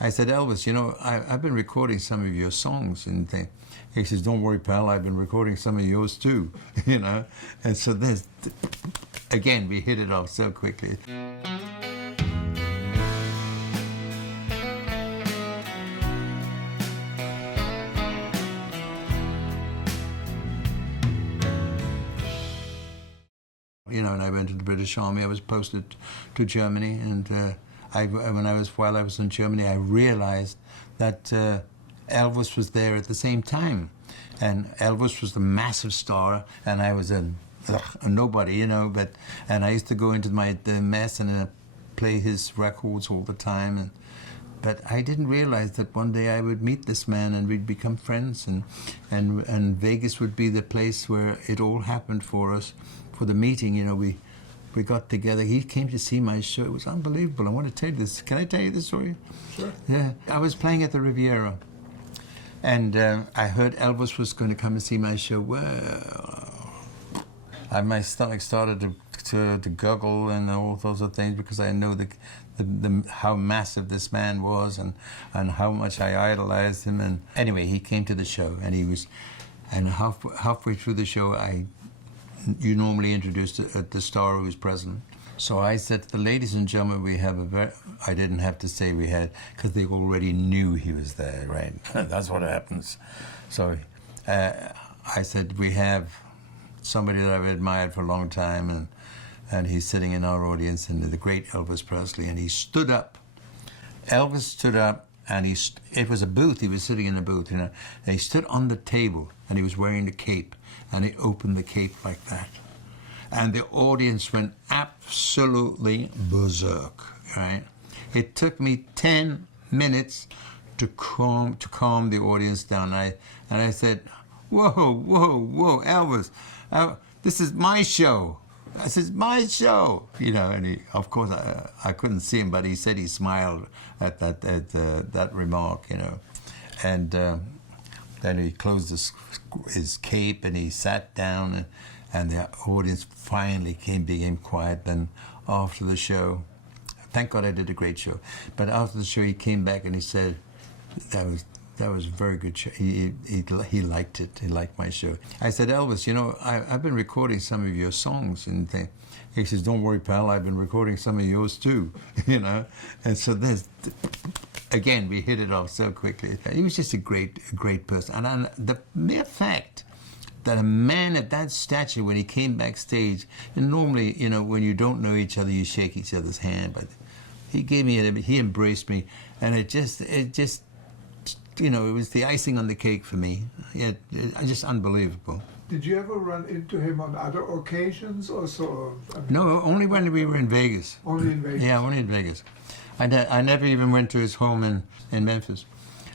I said, Elvis, you know, I've been recording some of your songs. And he says, don't worry, pal, I've been recording some of yours too, you know. And so there's, again, we hit it off so quickly. You know, and I went to the British Army. I was posted to Germany, and while I was in Germany, I realized that Elvis was there at the same time, and Elvis was the massive star, and I was a nobody, you know. And I used to go into the mess and play his records all the time, but I didn't realize that one day I would meet this man and we'd become friends, and Vegas would be the place where it all happened for us. For the meeting, you know, we got together. He came to see my show. It was unbelievable. I want to tell you this. Can I tell you the story? Sure. Yeah. I was playing at the Riviera, and I heard Elvis was going to come and see my show. Well, my stomach started to gurgle and all sorts of things, because I know how massive this man was and how much I idolized him. And anyway, he came to the show, and halfway through the show, you normally introduce the star who was present. So I said to the ladies and gentlemen, we have I didn't have to say we had, because they already knew he was there, right? That's what happens. So I said, we have somebody that I've admired for a long time, and he's sitting in our audience, and the great Elvis Presley, and he stood up. Elvis stood up, and it was a booth. He was sitting in a booth, you know. And he stood on the table, and he was wearing the cape. And he opened the cape like that. And the audience went absolutely berserk, right? It took me 10 minutes to calm the audience down. And I said, whoa, Elvis, this is my show. I said, my show, you know. And of course, I couldn't see him, but he said he smiled at that remark, you know. And then he closed his cape and he sat down, and the audience finally became quiet. Then after the show, thank God I did a great show, but after the show he came back and he said, that was a very good show. He liked it. He liked my show. I said, Elvis, you know, I've been recording some of your songs. And he says, don't worry, pal, I've been recording some of yours too, you know. And so there's, again, we hit it off so quickly. He was just a great person. And the mere fact that a man at that stature, when he came backstage, and normally, you know, when you don't know each other, you shake each other's hand, but he embraced me, and it just, you know, it was the icing on the cake for me. Just unbelievable. Did you ever run into him on other occasions or so? No, only when we were in Vegas. Only in Vegas? Yeah, only in Vegas. I never even went to his home in Memphis.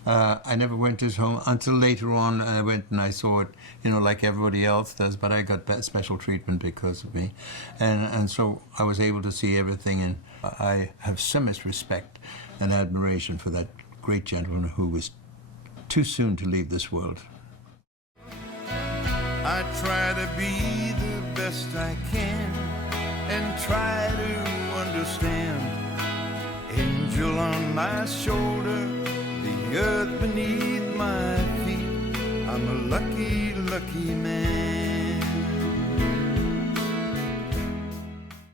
I never went to his home until later on. I went and I saw it, you know, like everybody else does, but I got that special treatment because of me. And so I was able to see everything, and I have so much respect and admiration for that great gentleman who was too soon to leave this world. I try to be the best I can and try to understand. Angel on my shoulder, earth beneath my feet. I'm a lucky, lucky man.